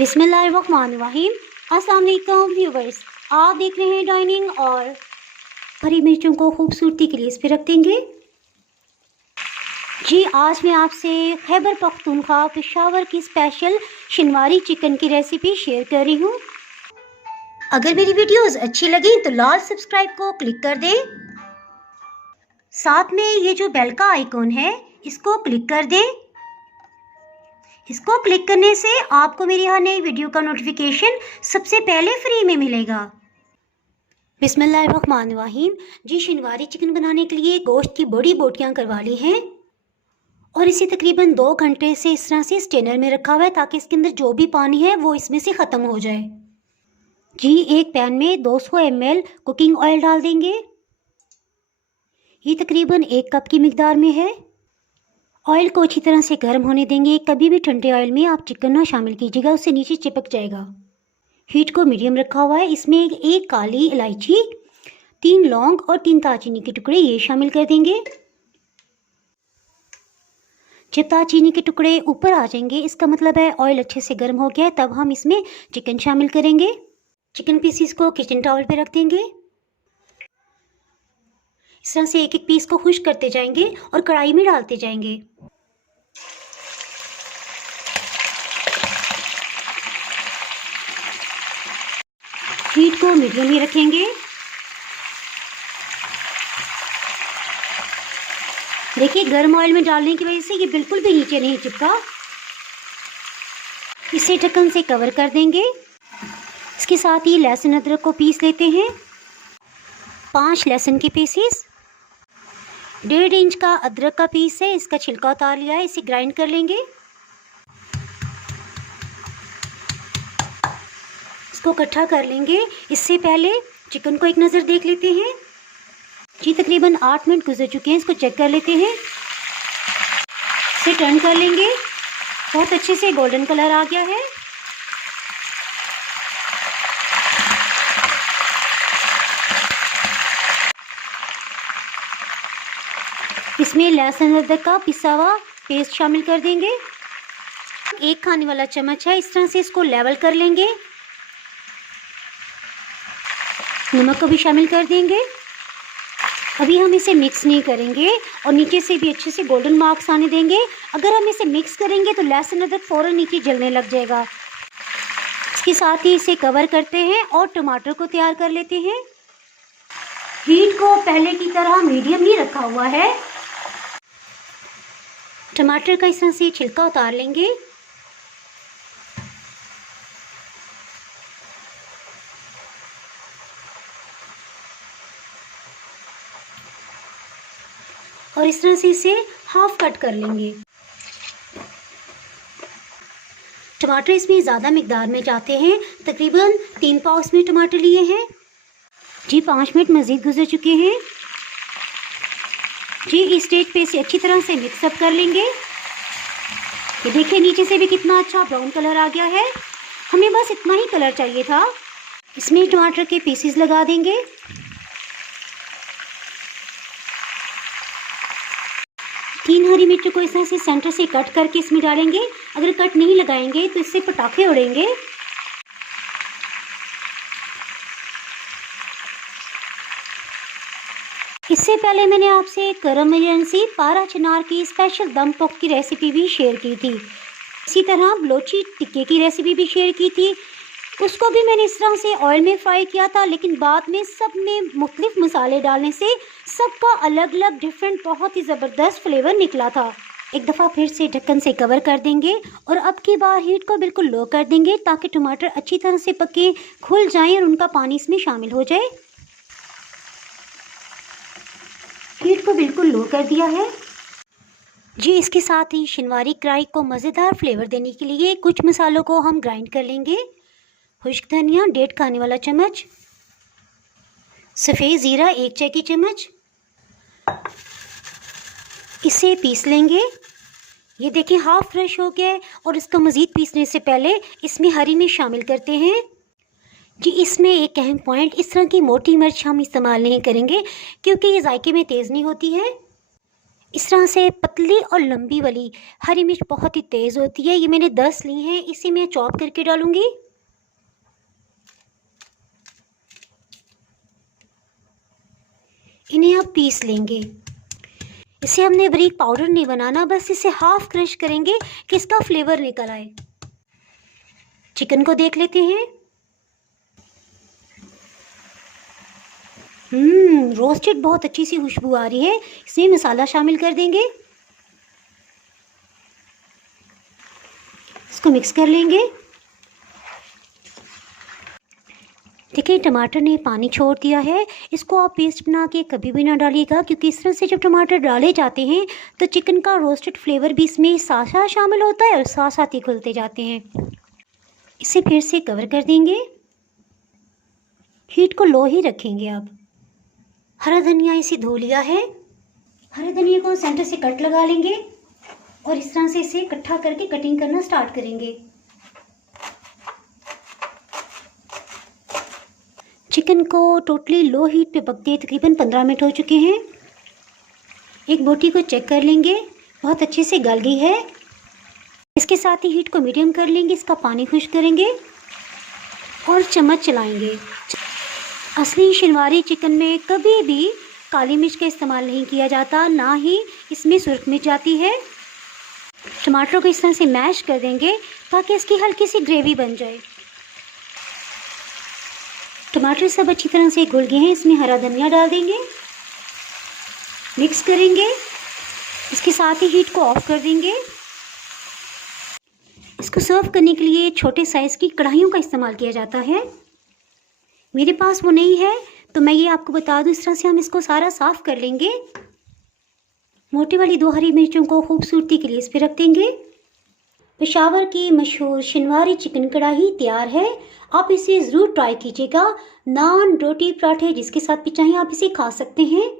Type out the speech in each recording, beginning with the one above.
बिस्मिल्लाहिर्रहमानिर्रहीम। अस्सलाम वालेकुम व्यूवर्स, आप देख रहे हैं डाइनिंग और हरी मिर्चों को खूबसूरती के लिए इस पर रख देंगे। जी आज मैं आपसे खैबर पख्तूनख्वा पेशावर की स्पेशल शिनवारी चिकन की रेसिपी शेयर कर रही हूँ। अगर मेरी वीडियोस अच्छी लगी तो लाल सब्सक्राइब को क्लिक कर दें। साथ में ये जो बेल का आइकॉन है इसको क्लिक कर दें। इसको क्लिक करने से आपको मेरी हर नई वीडियो का नोटिफिकेशन सबसे पहले फ्री में मिलेगा। बिस्मिल्लाहिर्रहमानिर्रहीम। जी शिनवारी चिकन बनाने के लिए गोश्त की बड़ी बोटियां करवा ली हैं और इसे तकरीबन 2 घंटे से इस तरह से स्टेनर में रखा हुआ है ताकि इसके अंदर जो भी पानी है वो इसमें से ख़त्म हो जाए। जी एक पैन में 200 ml कुकिंग ऑयल डाल देंगे। ये तकरीबन 1 कप की मिकदार में है। ऑयल को अच्छी तरह से गर्म होने देंगे। कभी भी ठंडे ऑयल में आप चिकन ना शामिल कीजिएगा, उससे नीचे चिपक जाएगा। हीट को मीडियम रखा हुआ है। इसमें एक काली इलायची, 3 लौंग और 3 दालचीनी के टुकड़े ये शामिल कर देंगे। जब दालचीनी के टुकड़े ऊपर आ जाएंगे इसका मतलब है ऑयल अच्छे से गर्म हो गया है, तब हम इसमें चिकन शामिल करेंगे। चिकन पीसीस को किचन टॉवल पे रख देंगे। इस तरह से एक एक पीस को खुश्क करते जाएंगे और कढ़ाई में डालते जाएंगे। हीट को मीडियम ही रखेंगे। देखिए गर्म ऑयल में डालने की वजह से ये बिल्कुल भी नीचे नहीं चिपका। इसे ढक्कन से कवर कर देंगे। इसके साथ ही लहसुन अदरक को पीस लेते हैं। 5 लहसुन के पीसेस, 1.5 इंच का अदरक का पीस है, इसका छिलका उतार लिया है, इसे ग्राइंड कर लेंगे। इसको इकट्ठा कर लेंगे। इससे पहले चिकन को एक नज़र देख लेते हैं। जी तकरीबन 8 मिनट गुजर चुके हैं, इसको चेक कर लेते हैं। इसे टर्न कर लेंगे। बहुत अच्छे से गोल्डन कलर आ गया है। इसमें लहसुन अदरक का पिसा हुआ पेस्ट शामिल कर देंगे। 1 खाने वाला चम्मच है। इस तरह से इसको लेवल कर लेंगे। नमक को भी शामिल कर देंगे। अभी हम इसे मिक्स नहीं करेंगे और नीचे से भी अच्छे से गोल्डन मार्क्स आने देंगे। अगर हम इसे मिक्स करेंगे तो लहसुन अदरक फ़ौरन नीचे जलने लग जाएगा। इसके साथ ही इसे कवर करते हैं और टमाटर को तैयार कर लेते हैं। हीट को पहले की तरह मीडियम ही रखा हुआ है। टमाटर का इस तरह से छिलका उतार लेंगे। और इस तरह से इसे हाफ कट कर लेंगे। टमाटर इसमें ज़्यादा मिकदार में जाते हैं, तकरीबन 3 पाव इसमें टमाटर लिए हैं। जी 5 मिनट मज़ीद गुजर चुके हैं। जी इस स्टेज पे इसे अच्छी तरह से मिक्सअप कर लेंगे। ये देखिए नीचे से भी कितना अच्छा ब्राउन कलर आ गया है। हमें बस इतना ही कलर चाहिए था। इसमें टमाटर के पीसेस लगा देंगे। तीन हरी मिर्चों को इस तरह से सेंटर से कट करके इसमें डालेंगे। अगर कट नहीं लगाएंगे तो इससे पटाखे उड़ेंगे। इससे पहले मैंने आपसे गरम एजेंसी पारा चिनार की स्पेशल दम पोक की रेसिपी भी शेयर की थी। इसी तरह बलोची टिक्के की रेसिपी भी शेयर की थी। उसको भी मैंने इस तरह से ऑयल में फ्राई किया था, लेकिन बाद में सब में मुख्तलिफ मसाले डालने से सबका अलग अलग डिफरेंट बहुत ही ज़बरदस्त फ्लेवर निकला था। एक दफ़ा फिर से ढक्कन से कवर कर देंगे और अब की बार हीट को बिल्कुल लो कर देंगे ताकि टमाटर अच्छी तरह से पके, खुल जाएं और उनका पानी इसमें शामिल हो जाए। हीट को बिल्कुल लो कर दिया है। जी इसके साथ ही शिनवारी कढ़ाई को मज़ेदार फ्लेवर देने के लिए कुछ मसालों को हम ग्राइंड कर लेंगे। खुश्क धनिया 1.5 खाने वाला चम्मच, सफ़ेद ज़ीरा 1 चाय की चम्मच, इसे पीस लेंगे। ये देखिए हाफ फ्रेश हो गया है और इसको मज़ीद पीसने से पहले इसमें हरी मिर्च शामिल करते हैं। जी इसमें एक अहम पॉइंट, इस तरह की मोटी मिर्च हम इस्तेमाल नहीं करेंगे क्योंकि ये जायके में तेज़ नहीं होती है। इस तरह से पतली और लंबी वाली हरी मिर्च बहुत ही तेज़ होती है, ये मैंने 10 ली हैं, इसे मैं चॉप करके डालूँगी। इन्हें आप पीस लेंगे। इसे हमने बारीक पाउडर नहीं बनाना, बस इसे हाफ क्रश करेंगे कि इसका फ्लेवर निकल आए। चिकन को देख लेते हैं। रोस्टेड बहुत अच्छी सी खुशबू आ रही है। इसमें मसाला शामिल कर देंगे, इसको मिक्स कर लेंगे। देखिए टमाटर ने पानी छोड़ दिया है, इसको आप पेस्ट बना के कभी भी ना डालिएगा, क्योंकि इस तरह से जब टमाटर डाले जाते हैं तो चिकन का रोस्टेड फ्लेवर भी इसमें साथ साथ शामिल होता है और साथ साथ ही घुलते जाते हैं। इसे फिर से कवर कर देंगे, हीट को लो ही रखेंगे। अब हरा धनिया इसे धो लिया है, हरे धनिया को सेंटर से कट लगा लेंगे और इस तरह से इसे इकट्ठा करके कटिंग करना स्टार्ट करेंगे। चिकन को टोटली लो हीट पे पकते तकरीबन 15 मिनट हो चुके हैं। एक बोटी को चेक कर लेंगे, बहुत अच्छे से गल गई है। इसके साथ ही हीट को मीडियम कर लेंगे, इसका पानी खुश्क करेंगे और चम्मच चलाएंगे। असली शिनवारी चिकन में कभी भी काली मिर्च का इस्तेमाल नहीं किया जाता, ना ही इसमें सुर्ख मिर्च जाती है। टमाटर को इस तरह से मैश कर देंगे ताकि इसकी हल्की सी ग्रेवी बन जाए। टमाटर सब अच्छी तरह से घुल गए हैं, इसमें हरा धनिया डाल देंगे, मिक्स करेंगे। इसके साथ ही हीट को ऑफ कर देंगे। इसको सर्व करने के लिए छोटे साइज़ की कढ़ाइयों का इस्तेमाल किया जाता है। मेरे पास वो नहीं है तो मैं ये आपको बता दूं, इस तरह से हम इसको सारा साफ़ कर लेंगे। मोटी वाली 2 हरी मिर्चों को खूबसूरती के लिए इस पर रख देंगे। पेशावर की मशहूर शिनवारी चिकन कढ़ाई तैयार है। आप इसे ज़रूर ट्राई कीजिएगा। नान, रोटी, पराठे जिसके साथ भी चाहें आप इसे खा सकते हैं।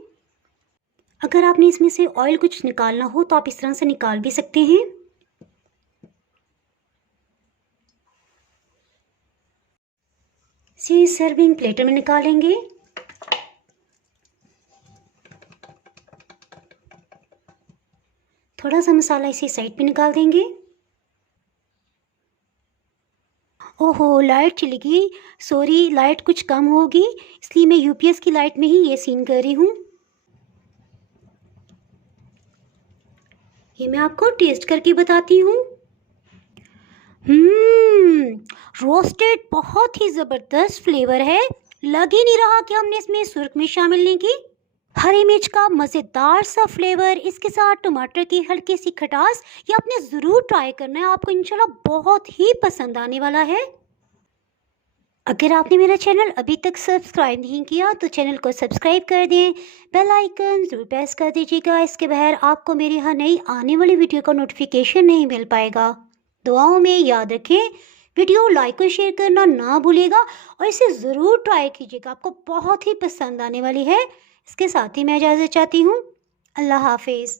अगर आपने इसमें से ऑयल कुछ निकालना हो तो आप इस तरह से निकाल भी सकते हैं। इसे सर्विंग प्लेटर में निकालेंगे। थोड़ा सा मसाला इसे साइड पे निकाल देंगे। ओहो, लाइट चली गई, सॉरी, लाइट कुछ कम होगी, इसलिए मैं यूपीएस की लाइट में ही ये सीन कर रही हूँ। ये मैं आपको टेस्ट करके बताती हूँ। रोस्टेड बहुत ही ज़बरदस्त फ्लेवर है। लग ही नहीं रहा कि हमने इसमें सुर्ख मिर्च शामिल नहीं की। हरी मिर्च का मज़ेदार सा फ्लेवर, इसके साथ टमाटर की हल्की सी खटास, ये आपने ज़रूर ट्राई करना है, आपको इंशाल्लाह बहुत ही पसंद आने वाला है। अगर आपने मेरा चैनल अभी तक सब्सक्राइब नहीं किया तो चैनल को सब्सक्राइब कर दें, बेल आइकन ज़रूर प्रेस कर दीजिएगा। इसके बगैर आपको मेरी हर नई आने वाली वीडियो का नोटिफिकेशन नहीं मिल पाएगा। दुआओं में याद रखें, वीडियो लाइक और शेयर करना ना भूलिएगा और इसे ज़रूर ट्राई कीजिएगा, आपको बहुत ही पसंद आने वाली है। इसके साथ ही मैं इजाज़त चाहती हूँ। अल्लाह हाफिज़।